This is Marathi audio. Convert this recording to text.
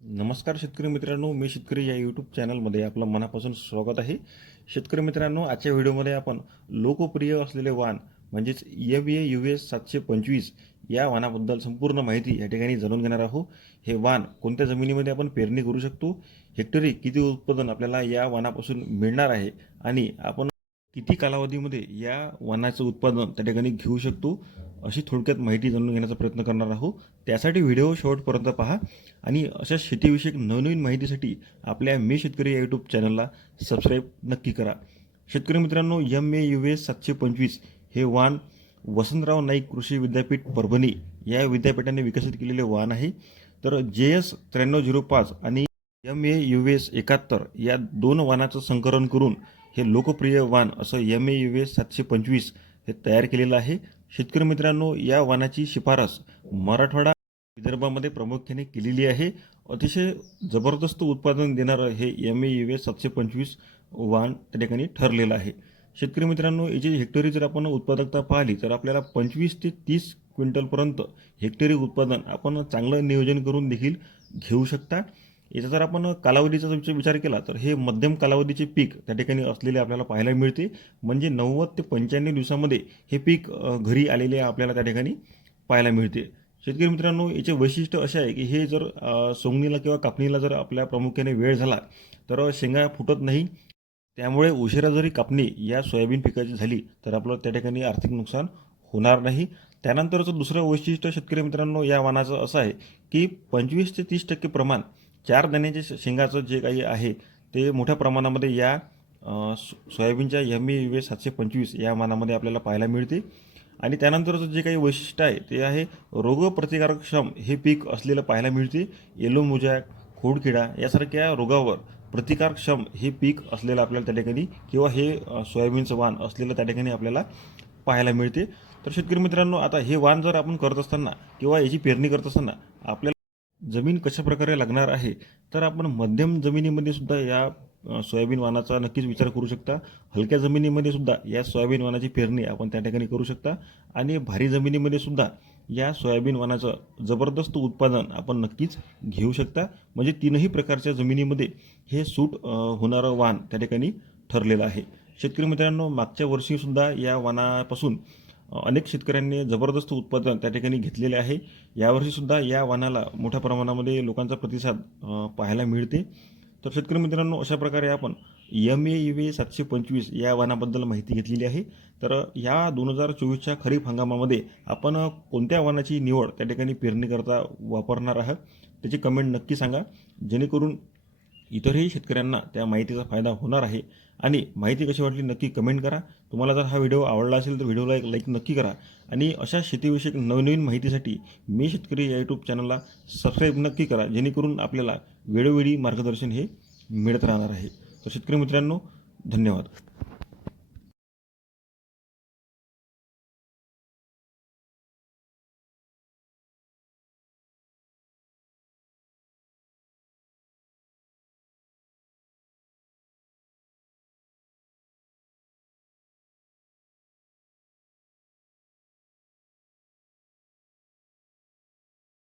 नमस्कार शेतकरी मित्रांनो मी शेतकरी या यूट्यूब चॅनलमध्ये आपलं मनापासून स्वागत आहे. शेतकरी मित्रांनो आजच्या व्हिडिओमध्ये आपण लोकप्रिय असलेले वाण म्हणजेच एम ए यू एस सातशे पंचवीस या वाणाबद्दल संपूर्ण माहिती या ठिकाणी जाणून घेणार आहोत. हे वाण कोणत्या जमिनीमध्ये आपण पेरणी करू शकतो? हेक्टरी किती उत्पादन आपल्याला या वाहनापासून मिळणार आहे? आणि आपण किती कालावधीमध्ये या वाणाचं उत्पादन त्या ठिकाणी घेऊ शकतो अशी थोडक्यात माहिती जाणून घेण्याचा प्रयत्न करणार आहोत. त्यासाठी व्हिडिओ शेवटपर्यंत पहा आणि अशा शेतीविषयक नवनवीन माहितीसाठी आपल्या मे शेतकरी या यूट्यूब चॅनलला सबस्क्राईब नक्की करा. शेतकरी मित्रांनो एम ए यू एस सातशे पंचवीस हे वाण वसंतराव नाईक कृषी विद्यापीठ परभणी या विद्यापीठाने विकसित केलेले वाण आहे. तर जे एस त्र्याण्णव झिरो पाच आणि एम ए यू एस एकाहत्तर या दोन वाणाचं संकलन करून हे लोकप्रिय वाण असं एम ए यू एस सातशे पंचवीस हे तयार केलेलं आहे. शेतकरी मित्रांनो या वाणाची शिफारस मराठवाडा विदर्भामध्ये प्रामुख्याने केलेली आहे. अतिशय जबरदस्त उत्पादन देणारं हे एम ए यू एस सातशे पंचवीस वाण त्या ठिकाणी ठरलेलं आहे. शेतकरी मित्रांनो याची हेक्टरी जर आपण उत्पादकता पाहिली तर आपल्याला पंचवीस ते तीस क्विंटलपर्यंत हेक्टरी उत्पादन आपण चांगलं नियोजन करून देखील घेऊ शकता. याचा जर आपण कालावधीचा जर विचार केला तर हे मध्यम कालावधीचे पीक त्या ठिकाणी असलेले आपल्याला पाहायला मिळते. म्हणजे नव्वद ते पंच्याण्णव दिवसामध्ये हे पीक घरी आलेले आपल्याला त्या ठिकाणी पाहायला मिळते. शेतकरी मित्रांनो याचे वैशिष्ट्य असे आहे की हे जर सोंगणीला किंवा कापणीला जर आपल्या प्रामुख्याने वेळ झाला तर शेंगा फुटत नाही. त्यामुळे उशिरा जरी कापणी या सोयाबीन पिकाची झाली तर आपलं त्या ठिकाणी आर्थिक नुकसान होणार नाही. त्यानंतरचं दुसरं वैशिष्ट्य शेतकरी मित्रांनो या वाणाचं असं आहे की पंचवीस ते तीस टक्के प्रमाण चार दाण्याचे शेंगाचं जे काही आहे ते मोठ्या प्रमाणामध्ये या सोयाबीनच्या एम ए यू सातशे पंचवीस या मानामध्ये आपल्याला पाहायला मिळते. आणि त्यानंतरचं जे काही वैशिष्ट्य आहे ते आहे रोगप्रतिकारक्षम हे पीक असलेलं पाहायला मिळते. येलो मोजॅक खोडकिडा यासारख्या रोगावर प्रतिकारक्षम हे पीक असलेलं आपल्याला त्या ठिकाणी किंवा हे सोयाबीनचं वाण असलेलं त्या ठिकाणी आपल्याला पाहायला मिळते. तर शेतकरी मित्रांनो आता हे वाण जर आपण करत असताना किंवा याची पेरणी करत असताना आपल्याला जमीन कशा प्रकारे लागणार आहे तर आपण मध्यम जमिनीमध्ये सुद्धा या सोयाबीन वाणाचा नक्कीच विचार करू शकता. हलक्या जमिनीमध्ये सुद्धा या सोयाबीन वाणाची पेरणी आपण त्या ठिकाणी करू शकता. आणि भारी जमिनीमध्ये सुद्धा या सोयाबीन वाणाचं जबरदस्त उत्पादन आपण नक्कीच घेऊ शकता. म्हणजे तीनही प्रकारच्या जमिनीमध्ये हे सूट होणारं वाण त्या ठिकाणी ठरलेलं आहे. शेतकरी मित्रांनो मागच्या वर्षीसुद्धा या वाणापासून अनेक शेतकऱ्यांनी जबरदस्त उत्पादन त्या ठिकाणी घेतलेले आहे. यावर्षीसुद्धा या वाणाला मोठ्या प्रमाणामध्ये लोकांचा प्रतिसाद पाहायला मिळते. तर शेतकरी मित्रांनो अशा प्रकारे आपण एम ए यू ए सातशे पंचवीस या वाहनाबद्दल माहिती घेतलेली आहे. तर या दोन हजार चोवीसच्या खरीप हंगामामध्ये आपण कोणत्या वाहनाची निवड त्या ठिकाणी पेरणीकरता वापरणार आहात? त्याची कमेंट नक्की सांगा. जेणेकरून इतरही शेतकऱ्यांना त्या माहितीचा फायदा होणार आहे. आणि माहिती कशी वाटली नक्की कमेंट करा. तुम्हाला जर हा व्हिडिओ आवडला असेल तर व्हिडिओला एक लाईक नक्की करा. आणि अशा शेतीविषयक नवनवीन माहितीसाठी मी शेतकरी या यूट्यूब चॅनलला सबस्क्राईब नक्की करा. जेणेकरून आपल्याला वेळोवेळी मार्गदर्शन हे मिळत राहणार आहे. तर शेतकरी मित्रांनो धन्यवाद.